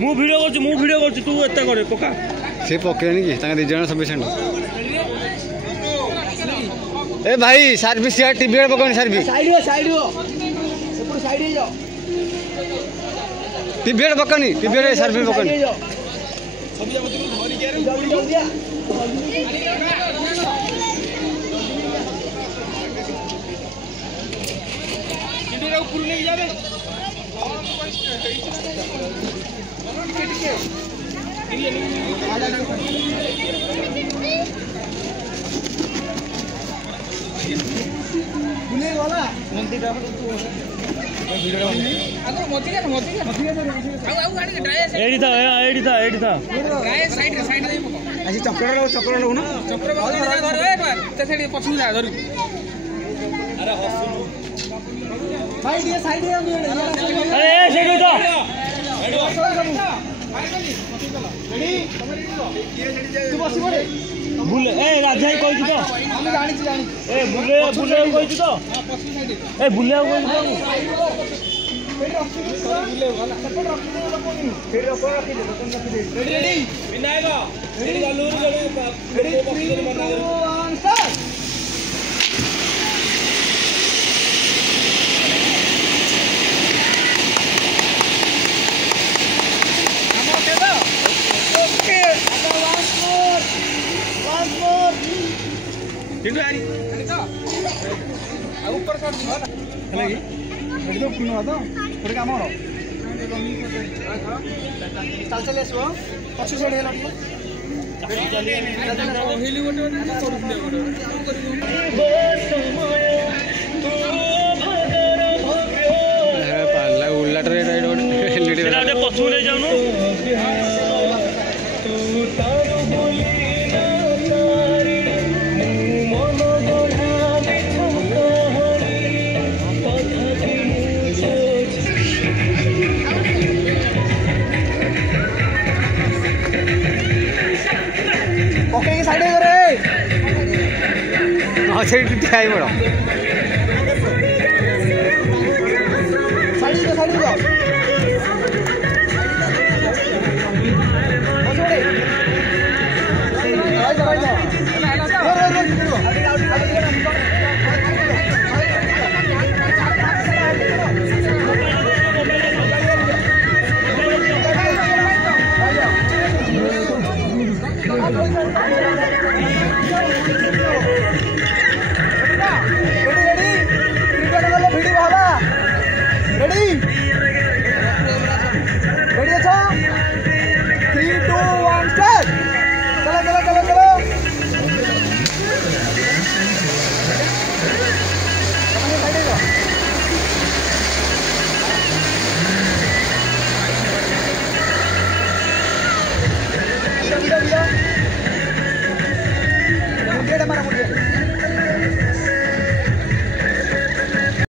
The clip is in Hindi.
मु वीडियो कर तू एता करे पका से पकेनी कि तांगे 2 जण सफिशिएंट ए भाई सर्विस यार टीवी रे पकोनी सर्विस साइड हो सेपट साइड हो जाओ टीवी रे पकोनी टीवी रे सर्विस पकोनी सब जगह धरि के जल्दी किंतु रे ऊपर नहीं जाबे बुले वाला मंदिर वीडियो अगर मोती का गाड़ी ड्राई एडी था ड्राई साइड दे ऐसे चक्कर लो ना चक्कर धर ए ते साइड पछू जा धर अरे हसुनु साइड है अरे साइड उठा तू बसी पड़े बुले ए राजा कहि तो हम जानि ए बुले कहि तो ए बुले कहि तो बुले वाला सपोर्ट रख दे लोगों फिर रख दे रेडी विनायक रेडी गलूर रेडी 3 2 1 स्टार्ट किंतु यारी आ ऊपर शॉट दियो हला की एडी तो किनो तो थोड़ी काम हो चल चल आसो पछ साइड हेला चली हेली गोटे छोड़ दे गोटे पाला उल्लाट रे राइड गोटे एलईडी सेटा पछु ले जाउनु ओके साइड करे हां से ठीक है बड़ा